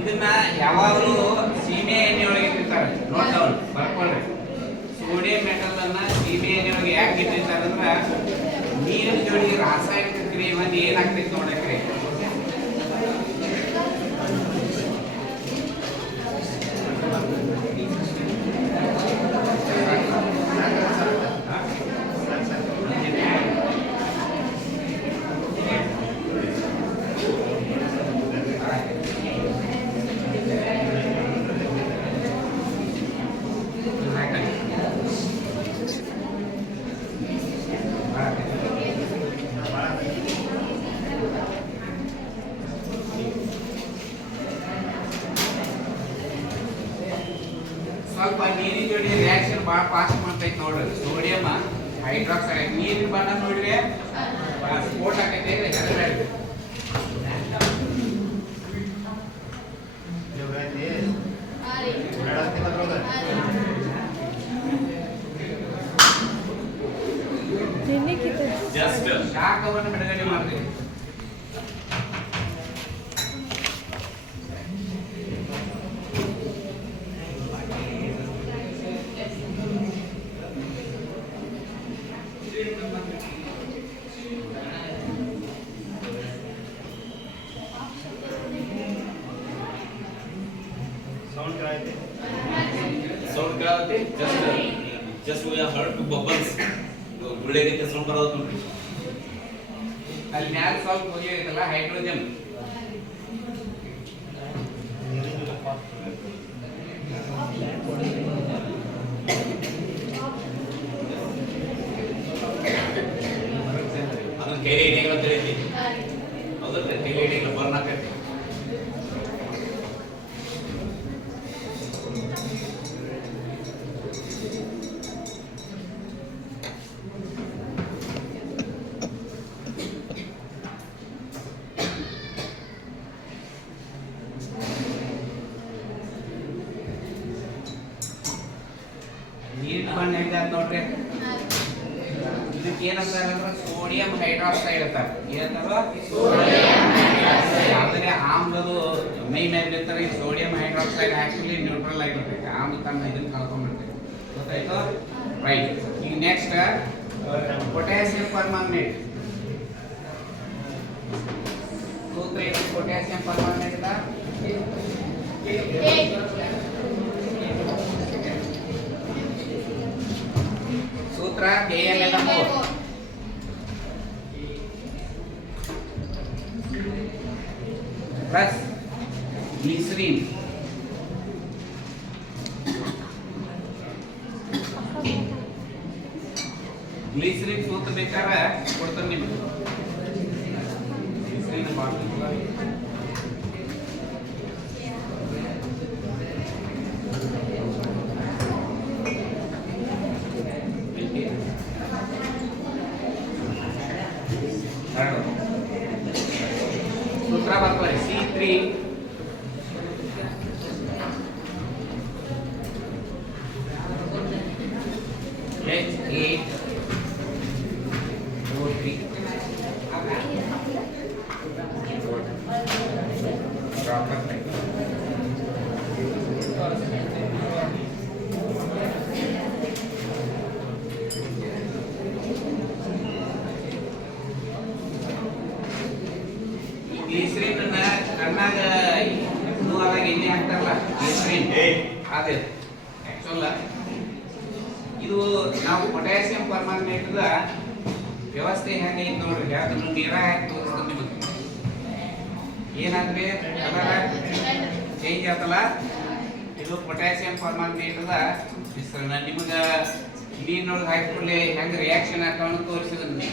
ಇದನ್ನ ಯಾವಾಗಲೂ ಸೀಮೆ ಎಣ್ಣೆಯೊಳಗೆ ಇಟ್ಟಿರ್ತಾರೆ. ನೋಟ್ ಡೌನ್ ಬರ್ಕೊಳ್ರಿ. ಸೋಡಿಯಂ ಮೆಟಲ್ ಅನ್ನ ಸೀಮೆ ಎಣ್ಣೆಯೊಳಗೆ ಯಾಕೆ ಇಟ್ಟಿರ್ತಾರೆ ಅಂದ್ರೆ ನೀರಿನ ಜೋಡಿ ರಾಸಾಯನಿಕ ಕ್ರಿಯೆ ಬಂದು ಏನಾಗ್ತೈತೆ ನೋಡಕ್ರಿ. ಸ್ವಲ್ಪ ನೀರಿನ ಜೋಡಿ ರಿಯಾಕ್ಷನ್ ಭಾಳ ಫಾಸ್ಟ್ ಮಾಡ್ತೈತೆ ನೋಡ್ರಿ. ಸೋಡಿಯಂ ಹೈಡ್ರಾಕ್ಸೈಡ್ ನೀರಿನ ಬಣ್ಣ ನೋಡ್ರಿ ಸ್ಫೋಟ ಆಕೈತೆ. ಜಸ್ಟ್ ಶಾಖವನ್ನು ಬಿಡುಗಡೆ ಮಾಡ್ತೀವಿ. साउंड क्या होते just we are heard to bubbles गुಳ್ಳೆಗೆ ಸೌಂಡ್ ಬರೋದು ನೋಡ್ರಿ. ಅಲ್ಲಿ ಮ್ಯಾಲ ಸ್ವಲ್ಪ ಹೊಗೆ ಐತಲ್ಲ ಹೈಡ್ರೋಜನ್ ಅದನ್ನ ಕೈಲಿ ಹಿಡಿಯಂಗಿಲ್ಲ ಅಂತ ಹೇಳ್ತಿ. ಹೌದಲ್ಲ ಕೈಲಿ ಹಿಡಿಯಂಗಿಲ್ಲ ಬರ್ನ್ ಆಕೈತಿ. ನೀರಿನ ಬಣ್ಣ ಹೆಂಗಾದ್ ನೋಡ್ರಿ. ಇದಕ್ಕೆ ಏನಂತಾರೆ ಅಂದ್ರೆ ಸೋಡಿಯಂ ಹೈಡ್ರಾಕ್ಸೈಡ್ ಅಂತಾರೆ. ಏನಂತಾರ ಯಾವುದೇ ಆಮ್ಲದು ಮೈ ಮೇಲೆ ಇರ್ತಾರೆ. ಈ ಸೋಡಿಯಂ ಹೈಡ್ರಾಕ್ಸೈಡ್ ಆಕ್ಚುಲಿ ನ್ಯೂಟ್ರಲ್ ಆಗಿರ್ತೈತೆ. ಆಮ್ಲ ತನ್ನ ಇದನ್ನ ಕಳ್ಕೊಂಡ್ಬಿಡ್ತೈತೆ. ಗೊತ್ತಾಯ್ತು ರೈಟ್. ಈಗ ನೆಕ್ಸ್ಟ್ ಪೊಟ್ಯಾಸಿಯಂ ಪರ್ಮಾಂಗನೇಟ್. ಸೂತ್ರ ಏನು ಪೊಟ್ಯಾಸಿಯಂ ಪರ್ಮಾಂಗನೇಟ್ ದ ಸೂತ್ರ KLNO4 ಪ್ಲಸ್ ಗ್ಲಿಸರಿನ್ ಗ್ಲಿಸರಿನ್ ಸೂತ್ರ ಬೇಕಾದ್ರೆ ಕೊಡ್ತಾನೆ ನಿಮಗೆ. ಗ್ಲಿಸರಿನ್ ಬಾಟಲ್ ಸೂತ್ರ ಬರ್ತಾರೆ C3 H8 O3 ಗ್ಲಿಸರಿನ್ ಅನ್ನ ಕಣ್ಣಾಗ ನೋವಾದಾಗ ಎಣ್ಣೆ ಹಾಕ್ತಾರಲ್ಲ ಗ್ಲಿಸರಿನ್ ಅದೇ ಆಕ್ಚುಲ್ ಇದು ನಾವು ಪೊಟ್ಯಾಸಿಯಂ ಪರ್ಮಾಂಗನೇಟ್ ವ್ಯವಸ್ಥೆ ಹೆಂಗೈತೆ ನೋಡ್ರಿ. ಅದನ್ನು ನೀರ ಹಾಕಿ ತೋರಿಸ್ತೀನಿ ನಿಮಗೆ. ಏನಾದ್ರೆ ಕಲರ್ ಚೇಂಜ್ ಆತಲ್ಲ ಇದು ಪೊಟ್ಯಾಸಿಯಂ ಪರ್ಮಾಂಗನೇಟ್ ಮಿಶ್ರಣ. ನಿಮಗೆ ನೀರಿನೊಳಗೆ ಹಾಕಿಕೊಳ್ಳಿ ಹೆಂಗೆ ರಿಯಾಕ್ಷನ್ ಆಗ್ತಾವ ತೋರಿಸಿದ್ರೆ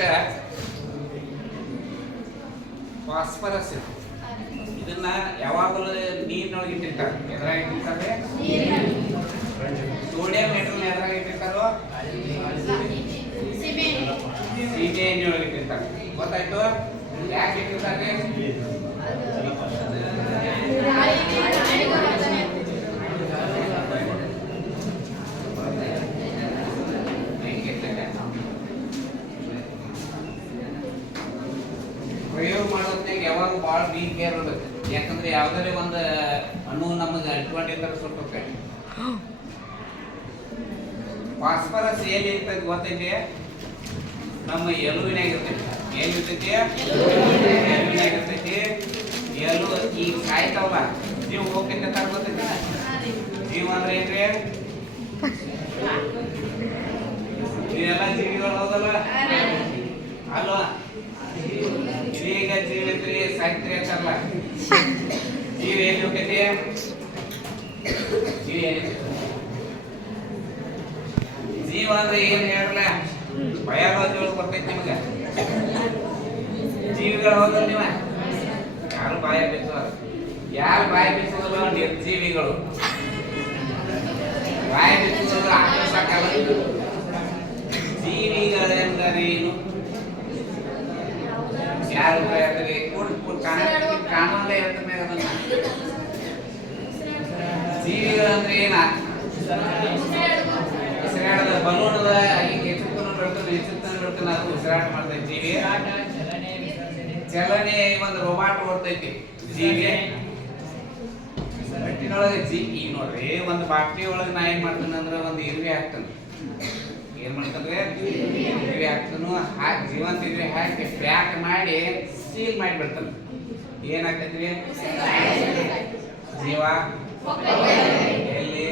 ನೆಕ್ಸ್ಟ್ ಫಾಸ್ಫರಸ್. ಇದನ್ನ ಯಾವಾಗಲೂ ನೀರಿನೊಳಗೆ ಇಟ್ಟಿರ್ತಾರೆ. ಎದ್ರಾಗ ಇಟ್ಟಿರ್ತಾರೆ? ಸೋಡಿಯಂ ನೈಟ್ರಲ್ ಎದ್ರಾಗ ಇಟ್ಟಿರ್ತಾರೋ? ಸೀಮೆ ಎಣ್ಣೆಯೊಳಗೆ ಇಟ್ಟಿರ್ತಾರೆ. ಗೊತ್ತಾಯ್ತು? ಯಾಕೆ ಇಟ್ಟಿರ್ತಾರೆ? ಪ್ರಯೋಗ ಮಾಡೋದ್ನಾಗ ಯಾವಾಗ ಭಾಳ ಬೀರ್ ಕೇರ್ ಇರ್ಬೇಕು. ಯಾಕಂದ್ರೆ ಯಾವ್ದಾರೆ ಒಂದು ಅಣು ನಮಗೆ ಅಂಟ್ಕೊಂಡಿರ್ತಾರೆ ಸುಟ್ಟೋಕೆ. ಫಾಸ್ಫರಸ್ ಎಲ್ಲಿ ಇರ್ತೈತಿ ಗೊತ್ತೈತಿ? ನಮ್ಮ ಎಲುವಿನಾಗ ಇರ್ತೈತಿ. ಎಲ್ಲಿ ಇರ್ತೈತಿ? ಎಲುವಿನಾಗ ಇರ್ತೈತಿ. ಎಲು ಈಗ ಸಾಯ್ತಾವಲ್ಲ, ಜೀವ ಹೋಗ್ತೈತೆ ಅಂತ ಗೊತ್ತೈತಿ? ಜೀವ ಅಂದ್ರೆ ಏನ್ರಿ? ಇವೆಲ್ಲ ಜೀವಿಗಳು ಹೌದಲ್ಲ? ಅಲ್ವಾ? ಈಗ ಜೀವಿತ್ರಿ ಸಾಯ್ತ್ರಿ ಅಂತಲ್ಲ. ಜೀವ ಎಲ್ಲಿ ಹೋಗ್ತೈತಿ? ಜೀವ ಅಂದ್ರೆ ಏನ್ ಹೇಳಲ್ಲ? ಬಯಾಲಜಿ ಒಳಗೆ ಬರ್ತೈತಿ ನಿಮಗ. ಜೀವಿಗಳು ಹೋದ್ರೆ ನೀವ ಯಾರು ಬಾಯ ಬೀಸೋದು? ಯಾರು ಬಾಯ ಬೀಸೋದಿಲ್ಲ? ನಿರ್ಜೀವಿಗಳು. ಬಾಯ ಬೀಸೋದು ಆಕರ್ಷಕಲ್ಲ. ಜೀವಿಗಳೆಂದರೇನು? ಯಾರು ಕಾಣುವಂತ ಹೇಳ್ತಾನೆ ಅದನ್ನ. ಜೀವಿಗಳಂದ್ರೆ ಏನ? ಉಸಿರಾಟದ ಬಲೂನದ ಈಗ ಹೆಚ್ಚುತ್ತಾನೆ ಬಿಡ್ತಾನೆ ಅದು ಉಸಿರಾಟ ಮಾಡ್ತೈತಿ. ಜೀವಿ ಚಲನೆ ಒಂದು ರೋಬೋಟ್ ಓಡ್ತೈತಿ. ಜೀವಿ ಬಟ್ಟಿನೊಳಗೆ ಈಗ ನೋಡ್ರಿ, ಒಂದು ಬಾಟ್ಲಿ ಒಳಗೆ ನಾ ಏನ್ ಮಾಡ್ತಾನೆ ಅಂದ್ರೆ ಒಂದು ಇರುವೆ ಹಾಕ್ತಾನೆ. ಏನ್ ಮಾಡ್ತಂದ್ರೆ ಇರುವೆ ಹಾಕ್ತಾನು. ಹಾಕಿ ಜೀವಂತ ಇರುವೆ ಹಾಕಿ ಪ್ಯಾಕ್ ಮಾಡಿ ಸೀಲ್ ಮಾಡಿಬಿಡ್ತಾನೆ. ಏನಾಗ್ತೈತ್ರಿ? ಜೀವ ಎಲ್ಲಿ?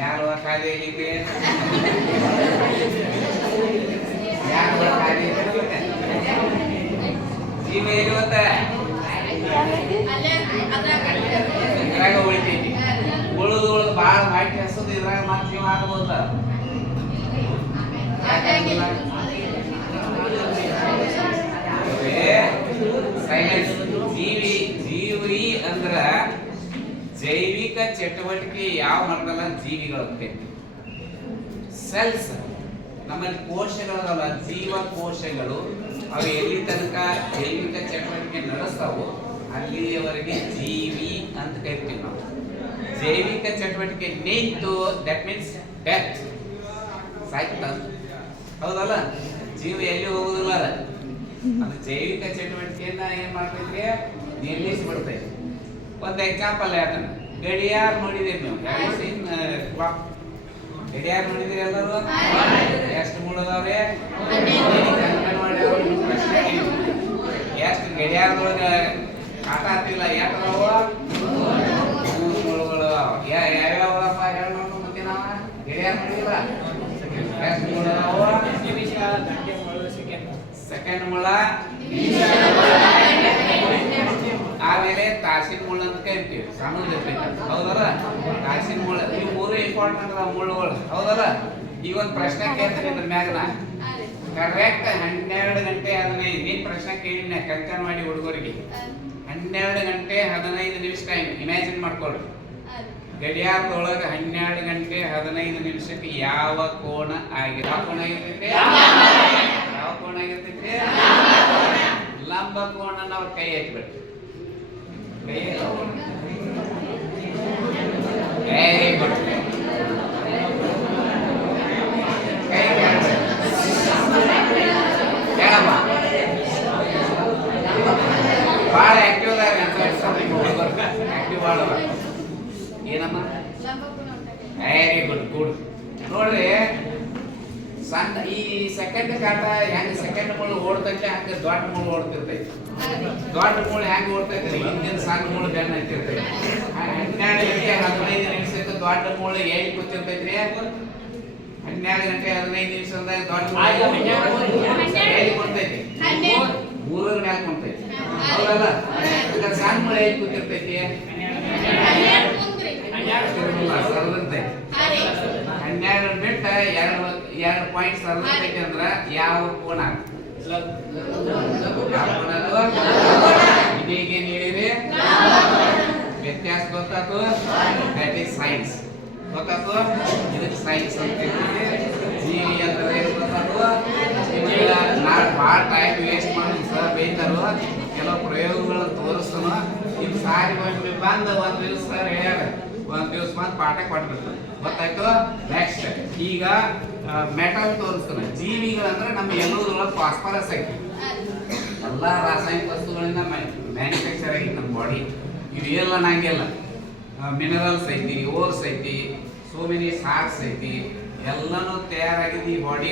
ಯಾರು ಖಾಲಿ ಐತಿ? ಯಾರು ಖಾಲಿ ಜೀವ ಎಲ್ಲಿ ಹೋತ? ಇದ್ರಾಗ ಉಳಿತೈತಿ. ಉಳಿದು ಭಾಳ ಮಾಹಿತಿ ಹಸೋದು ಇದ್ರಾಗ ಮಾತ್ರ ಜೀವ ಆಗ್ಬೋದ? ಸೈಲೆನ್ಸ್. ಜೀವಿ ಅಂದ್ರ ಜೈವಿಕ ಚಟುವಟಿಕೆ ಯಾವ ಮಾಡ್ದಲ್ಲ ಜೀವಿಗಳು. ಸೆಲ್ಸ್ ನಮ್ಮಲ್ಲಿ ಕೋಶಗಳಲ್ಲ, ಜೀವ ಕೋಶಗಳು. ಅವು ಎಲ್ಲಿ ತನಕ ಜೈವಿಕ ಚಟುವಟಿಕೆ ನಡೆಸ್ತಾವು ಅಲ್ಲಿಯವರೆಗೆ ಜೀವಿ ಅಂತ ಕರಿತೀವಿ ನಾವು. ಜೈವಿಕ ಚಟುವಟಿಕೆ ನಿಂತು ದಟ್ ಮೀನ್ಸ್ ಡೆತ್, ಸಾಯ್ತ. ಹೌದಲ್ಲ? ಜೀವ ಎಲ್ಲಿ ಹೋಗುದಿಲ್ಲ. ಅದು ಜೈವಿಕ ಚಟುವಟಿಕೆಯನ್ನ ಏನ್ ಮಾಡ್ತೈತ್ರಿ? ನಿಲ್ಲಿಸ್ಬಿಡ್ತೈತಿ. ಒಂದು ಎಕ್ಸಾಂಪಲ್ ಹೇಳ್ತಾನೆ. ಗಡಿಯಾರ ನೋಡಿದಿರಿ ನೀವು? ಗಡಿಯಾರ ನೋಡಿದಿರಿ ಎಲ್ಲರೂ? ಎಷ್ಟು ಮೂಳದವ್ರಿ? ಎಷ್ಟು ಗಡಿಯಾರದೊಳಗೆ ಕಾಟ ಆಗ್ತಿಲ್ಲ? ಯಾಕದವ? 3 ಮೂಳುಗಳು. ಯಾವ್ಯಾವಪ್ಪ ಹೇಳಿ ನೋಡ್ಕೊಂಡು ಮತ್ತೆ ನಾವ ಗಡಿಯಾರ ನೋಡಿಲ್ಲ? ಎಷ್ಟು ಮೂಳದವ? ಸೆಕೆಂಡ್ ಮುಳ, ಆಮೇಲೆ ತಾಸಿನ ಮುಳ್ಳು ಅಂತ ಕರಿತೀವಿ. ಸಣ್ಣದ ಇರ್ತೈತಿ. ಹೌದಲ್ಲ? ತಾಸಿನ ಮುಳ್ಳು. ಇವು 3 ಇಂಪಾರ್ಟೆಂಟ್ ಅದಾವ ಮುಳ್ಳುಗಳು. ಹೌದಲ್ಲ? ಈಗ ಒಂದು ಪ್ರಶ್ನೆ ಕೇಳ್ತೀನಿ ಇದ್ರ ಮ್ಯಾಗ ನಾ. ಕರೆಕ್ಟ್ 12 ಗಂಟೆ 15 ನೀನ್ ಪ್ರಶ್ನೆ ಕೇಳಿನ ಕಲ್ಕನ್ ಮಾಡಿ ಹುಡುಗರಿಗೆ. 12 ಗಂಟೆ 15 ನಿಮಿಷ ಟೈಮ್ ಇಮ್ಯಾಜಿನ್ ಮಾಡ್ಕೊಳ್ರಿ. ಗಡಿಯಾರದೊಳಗೆ 12 ಗಂಟೆ 15 ನಿಮಿಷಕ್ಕೆ ಯಾವ ಕೋಣ ಆಗಿದೆ? ಯಾವ ಕೋಣ ಆಗಿರ್ತೈತಿ? ಯಾವ ಕೋಣ ಆಗಿರ್ತೈತಿ? ಲಂಬ ಕೋಣ. ನಾವು ಕೈ ಎತ್ಬಿಡ್ರಿ. Very good. ಕೈ ಹೇಳಮ್ಮ. ಭಾಳ ಆಕ್ಟಿವ್ ಆಕ್ಟಿವ್ ಭಾಳ ಏನಮ್ಮ? Very good good. ನೋಡ್ರಿ, ಸಣ್ಣ ಈ ಸೆಕೆಂಡ್ ಕಾಟ ಹೆಂಗ ಸೆಕೆಂಡ್ ಮುಳ್ಳು ಓಡ್ತೈತೆ ಹಂಗ ದೊಡ್ಡ ಮುಳ್ಳು ಓಡ್ತಿರ್ತೈತಿ. ದೊಡ್ಡ ಮುಳ್ಳು ಹೆಂಗ ಓಡ್ತೈತಿ? ಹಿಂದಿನ ಸಣ್ಣ ಮುಳ್ಳು ಬೆನ್ನ ಹತ್ತಿರ್ತೈತಿ. 12 ಗಂಟೆ 15 ನಿಮಿಷಕ್ಕೆ ದೊಡ್ಡ ಮುಳ್ಳು ಎಲ್ಲಿ ಕೂತಿರ್ತೈತ್ರಿ? 12 ಗಂಟೆ 15 ನಿಮಿಷದಾಗ ದೊಡ್ಡ ಮುಳ್ಳು ಎಲ್ಲಿ ಕುಂತೈತಿ? 3 ಮ್ಯಾಲ ಕುಂತೈತಿ. ಹೌದಲ್ಲ? ಸಣ್ಣ ಮುಳ್ಳು ಎಲ್ಲಿ ಕೂತಿರ್ತೈತಿ? ಸರದಂತೆ 12 ಬಿಟ್ಟು ಎರಡು ಪಾಯಿಂಟ್ ಸರದೈತಿ ಅಂದ್ರ ಯಾವ ಕೋಣ ಇದೀಗ ನೀಡಿರಿ ವ್ಯತ್ಯಾಸ ಗೊತ್ತಾತು ದಟ್ ಈಸ್ ಸೈನ್ಸ್ ಗೊತ್ತಾತು ಇದಕ್ಕೆ ಸೈನ್ಸ್ ಅಂತ ಜೀವಿ ಅಂದ್ರೆ ಏನು ಗೊತ್ತಾತು ನಿಮ್ಗೆಲ್ಲ ನಾನು ಭಾಳ ಟೈಮ್ ವೇಸ್ಟ್ ಮಾಡಿ ಸರ್ ಬೈತಾರು ಕೆಲವು ಪ್ರಯೋಗಗಳನ್ನು ತೋರಿಸ್ತಾನು ಇದು ಸಾರಿ ಒಂದು ಬಂದು ಒಂದು ದಿವಸ ಸರ್ ಹೇಳ್ಯಾರ ಒಂದು ದಿವಸ ಬಂದು ಪಾಠ ಕೊಟ್ಬಿಡ್ತಾನೆ ಗೊತ್ತಾಯ್ತು ನೆಕ್ಸ್ಟ್ ಈಗ ಮೆಟಲ್ ತೋರಿಸ್ತಾನೆ ಜೀವಿಗಳಂದ್ರೆ ನಮ್ಮ ಎಲ್ಲದ್ರೊಳಗೆ ಫಾಸ್ಫರಸ್ ಐತಿ ಎಲ್ಲ ರಾಸಾಯನಿಕ ವಸ್ತುಗಳಿಂದ ಮ್ಯಾನುಫ್ಯಾಕ್ಚರ್ ಆಗೈತಿ ನಮ್ಮ ಬಾಡಿ ಇದು ಎಲ್ಲ ನಂಗೆಲ್ಲ ಮಿನರಲ್ಸ್ ಐತಿ ಓರ್ಸ್ ಐತಿ ಸೋ ಮೆನಿ ಸಾರ್ಸ್ ಐತಿ ಎಲ್ಲನೂ ತಯಾರಾಗಿದೆ ಈ ಬಾಡಿ